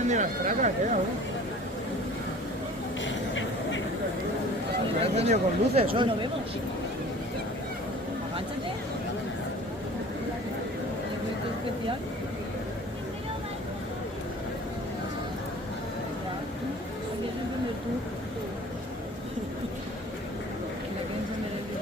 encendido las placas, aún. Me ha encendido con luces hoy. ¿No vemos? Agáchate. ¿Es especial? ¿Quieres encender tú? ¿La quieres encender el vídeo?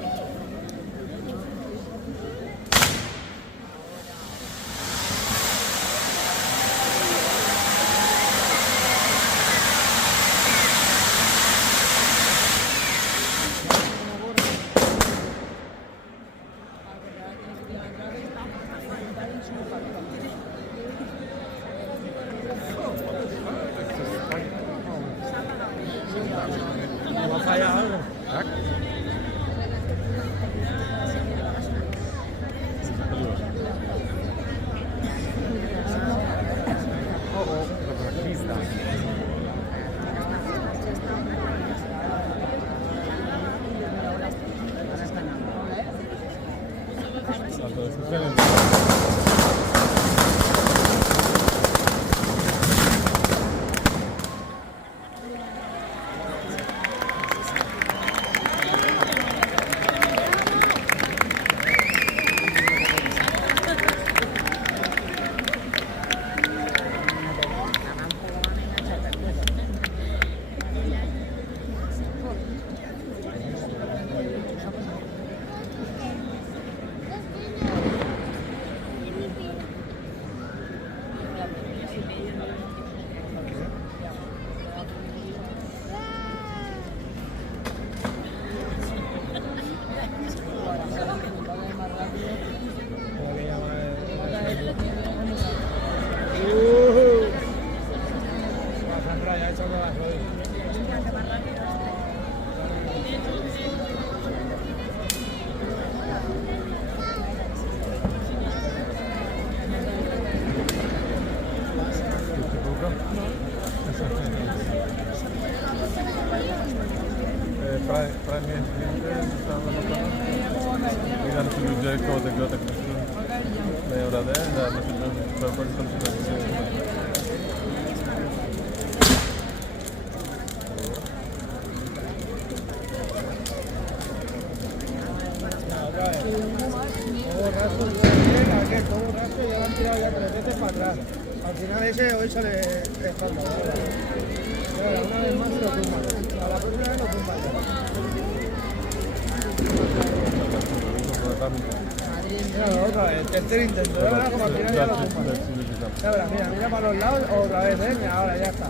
¿Va a fallar algo? Al final ese hoy sale escondido. Pero una vez más lo tumba. A la próxima vez lo tumba. Mira, otra vez, el tercer intento. Ahora como al final ya lo tumba. Ya verás, mira para los lados otra vez, ¿ves? Mira, ahora ya está.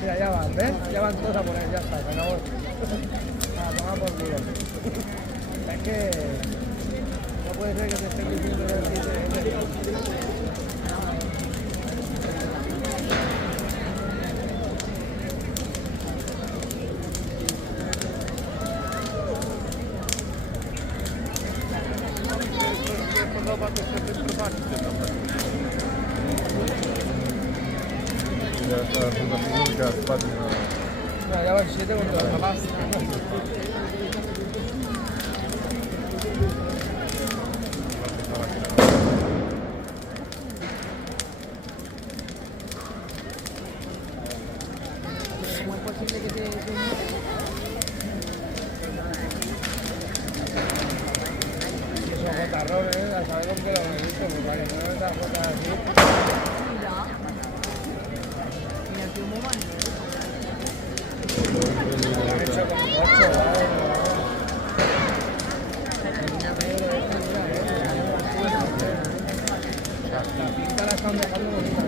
Mira, ya van, ¿ves? Ya van todos a poner, ya está, se acabó. A tomar por culo. Es que no puede ser que te estén diciendo que no, ya van 7 con todo. ¿Cómo es posible que te... Esos gotarrones, a saber con qué lo he visto, pues para que no me das gotas así. Mira, tío, muy mal. Lo han hecho con 8, ¿vale? La pinta la están dejando bonita.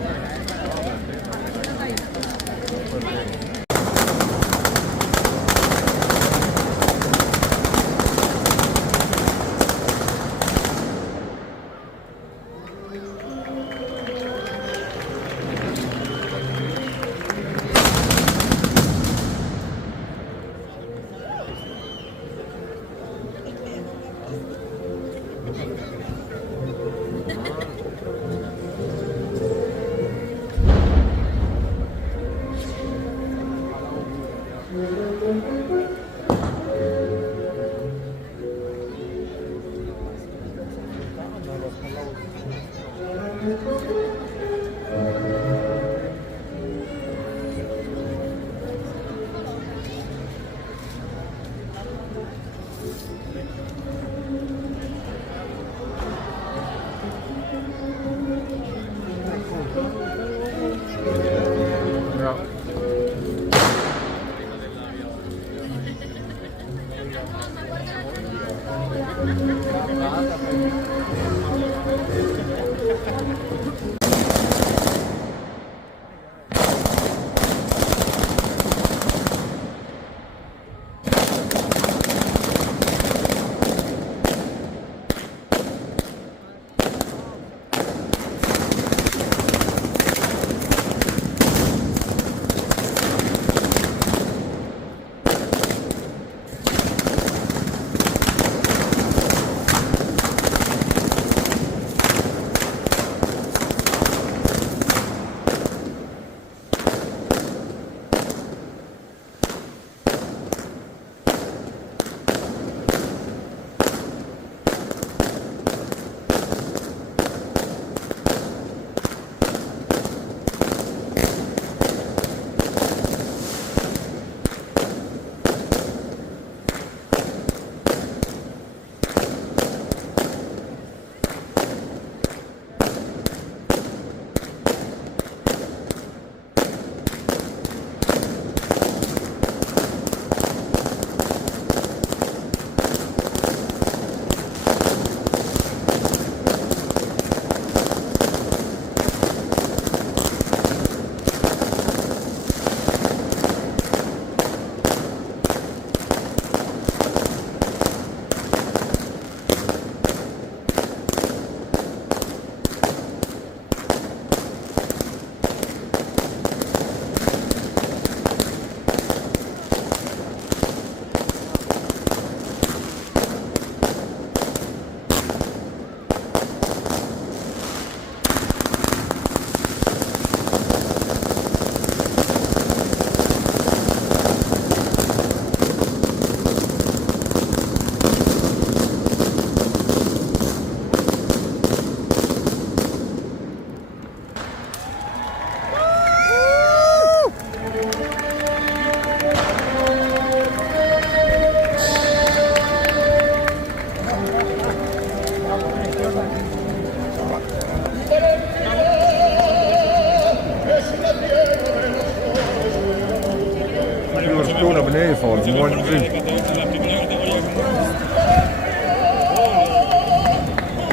beneden vallen. Mooi om te zien.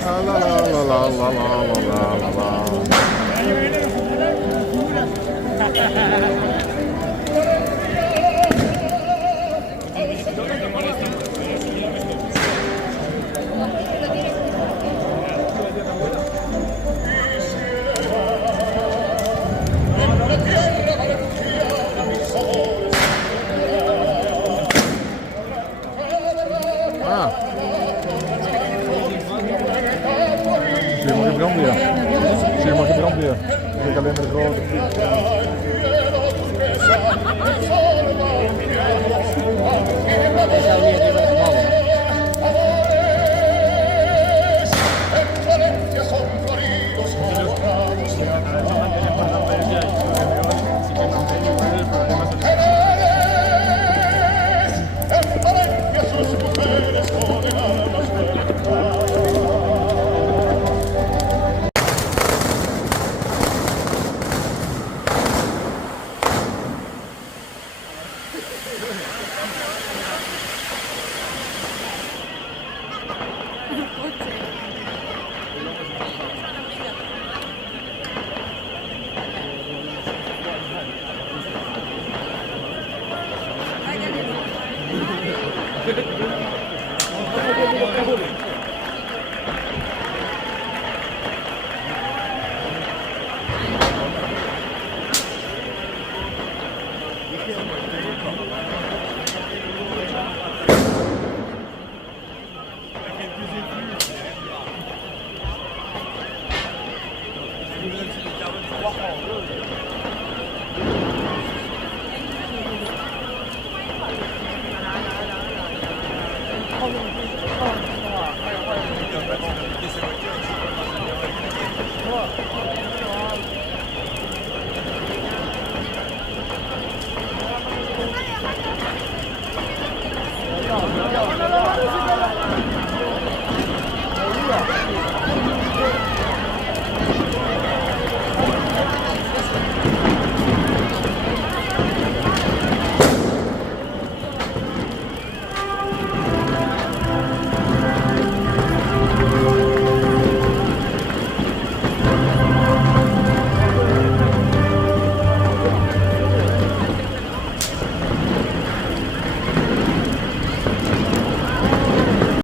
La la la la la la la la la. Ah. Zie je maar geen brandweer. Zie je maar geen brandweer. Ik alleen maar de grote.